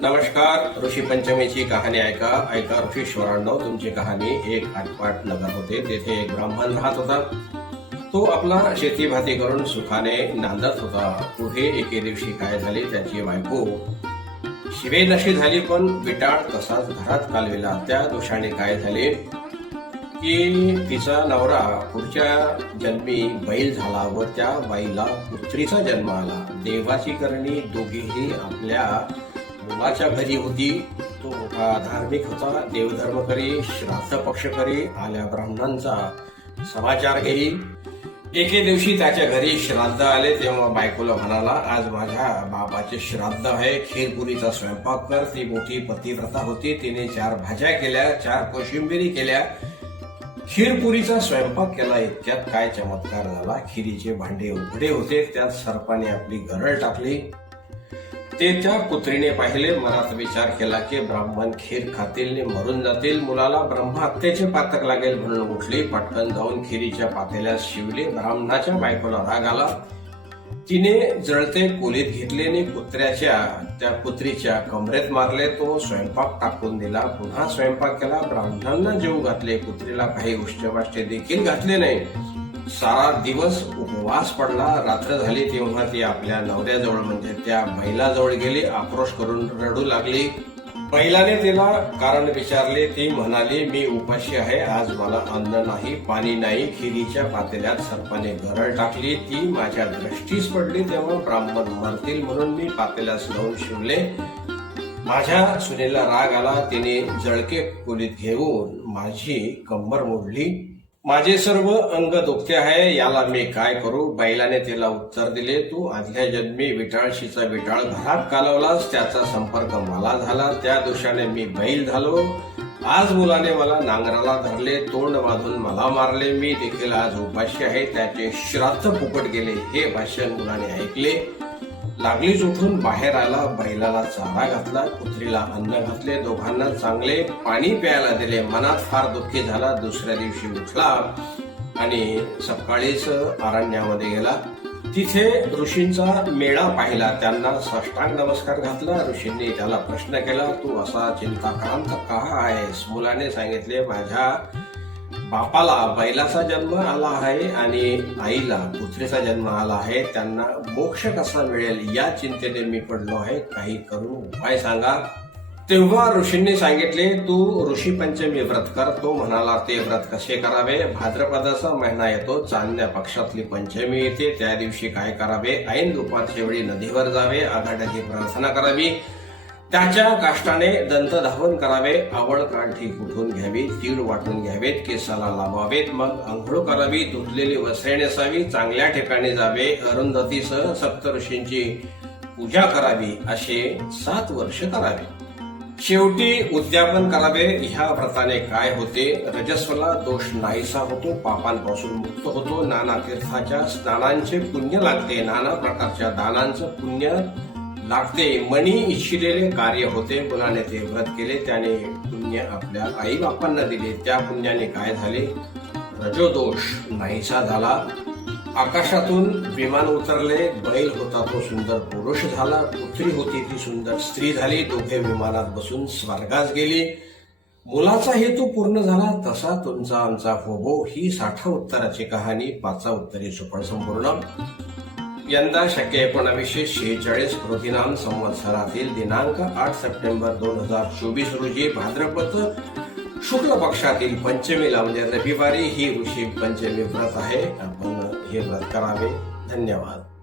नमस्कार ऋषी पंचमीची कहाणी ऐका ऐका ऋषीश्वरांनो तुमची कहाणी एक आटपाट नगर होते तेथे एक ब्राह्मण राहत होता. तो आपला शेती भाती करून सुखाने नांदत होता. पुढे एके दिवशी काय झाले त्याची बायको शिवे नशी झाली पण विटाळ तसाच घरात कालविला. त्या दोषाने काय झाले की तिचा नवरा पुढच्या जन्मी बैल झाला व त्या बाईला पुत्रीचा जन्म आला. देवाची करणी दोघेही आपल्या मुलाच्या घरी होती. तो मोठा धार्मिक होता. देवधर्म करी श्राद्ध पक्ष करी आल्या ब्राह्मणांचा समाचार घेई एके दिवशी त्याच्या घरी श्राद्ध आले. तेव्हा बायकोला म्हणाला आज माझ्या बाबाचे श्राद्ध आहे. खीरपुरीचा स्वयंपाक कर. ती मोठी पतिव्रता होती. तिने चार भाज्या केल्या चार कोशिंबिरी केल्या. खीरपुरीचा स्वयंपाक केला. इतक्यात काय चमत्कार झाला. खिरीचे भांडे उघडे होते. त्यात सर्पाने आपली गरळ टाकली. ते त्या पुत्रीने पाहिले मनात विचार केला की ब्राह्मण खीर खातील मरून जातील. मुलाला ब्रह्महत्येचे पातक लागेल म्हणून उठली पटकन जाऊन खिरीच्या पातेल्यात शिवले. ब्राह्मणाच्या बायकोला राग आला. तिने जळते कोलीत घेतले आणि कुत्र्याच्या त्या पुत्रीच्या कमरेत मारले. तो स्वयंपाक टाकून दिला. पुन्हा स्वयंपाक केला. ब्राह्मणांना जेव घातले. पुत्रीला काही उष्टवाष्टे देखील घातले नाही. सारा दिवस उपवास पडला रात्र झाली तेव्हा ती आपल्या नवऱ्याजवळ म्हणजे त्या महिलाजवळ गेली आक्रोश करून रडू लागली. महिलाने तिला कारण विचारले ती म्हणाली मी उपाशी आहे आज मला अन्न नाही पाणी नाही खिरीच्या पातेल्यात सर्पाने गरळ टाकली ती माझ्या दृष्टीस पडली तेव्हा ब्राह्मण मरतील म्हणून मी पातेल्यास लावून शिवले. माझ्या सुनेला राग आला तिने जळके खोलीत घेऊन माझी कंबर मोडली. माझे सर्व अंग दुखते आहे याला मी काय करू? बैलाने तिला उत्तर दिले तू आदल्या जन्मी विटाळशीचा विटाळ घरात कालवलास त्याचा संपर्क मला झाला त्या दोषाने मी बैल झालो. आज मुलाने मला नांगराला धरले तोंड बांधून मला मारले मी देखील आज उपाशी आहे त्याचे श्राद्ध फुकट गेले हे भाषण मुलाने ऐकले. लागलीच उठून बाहेर आला बैलाला चारा घातला कुत्रीला अन्न घातले दोघांना चांगले पाणी प्यायला दिले. मनात फार दुःखी झाला. दुसऱ्या दिवशी उठला आणि सकाळीच अरण्यामध्ये गेला. तिथे ऋषींचा मेळा पाहिला. त्यांना साष्टांग नमस्कार घातला. ऋषींनी त्याला प्रश्न केला तू असा चिंताक्रांत का आहेस? मुलाने सांगितले माझ्या बापाला बैलाचा जन्म आला आहे आणि आईला पुत्रीचा जन्म आला आहे. त्यांना मोक्ष कसा मिळेल या चिंतेने मी पडलो आहे. काही करून उपाय सांगा. तेव्हा ऋषींनी सांगितले तू ऋषी पंचमी व्रत कर. तो म्हणाला ते व्रत कसे करावे? भाद्रपदाचा महिना येतो. चांदण्या पक्षातली पंचमी येते. त्या दिवशी काय करावे? ऐन दुपारच्या वेळी नदीवर जावे. आघाड्याची प्रार्थना करावी. त्याच्या काष्टाने दंत धावन करावे आवड काठी कुठून घ्यावी तीळ वाटून घ्यावेत केसाला लावावेत मग आंघोळ करावी धुतलेली वस्त्रे नेसावी चांगल्या ठिकाणी जावे अरुंधतीसह सप्तऋषींची पूजा करावी असे सात वर्ष करावे. शेवटी उद्यापन करावे ह्या व्रताने काय होते? रजस्वला दोष नाहीसा होतो पापांपासून मुक्त होतो नाना तीर्थाच्या स्नानांचे पुण्य लागते नाना प्रकारच्या दानांचं पुण्य लागते मनी इच्छिलेले कार्य होते मुलाने ते व्रत केले त्याने पुण्य आपल्या आई बापांना दिले. त्या पुण्याने काय झाले? रजोदोष नाहीसा झाला. आकाशातून विमान उतरले बैल होता तो सुंदर पुरुष झाला. पुत्री होती ती सुंदर स्त्री झाली. दोघे विमानात बसून स्वर्गास गेली. मुलाचा हेतू पूर्ण झाला. तसा तुमचा आमचा होबो ही साठा उत्तराची कहाणी पाचा उत्तरी सुफळ संपूर्ण. यंदा शक्य एकोणावीसशे शेहेचाळीस कृतीनाम संवत्सरातील दिनांक आठ सप्टेंबर दोन हजार चोवीस रोजी भाद्रपद शुक्ल पक्षातील पंचमीला म्हणजे रविवारी ही ऋषी पंचमी व्रत आहे. आपण हे व्रत करावे. धन्यवाद.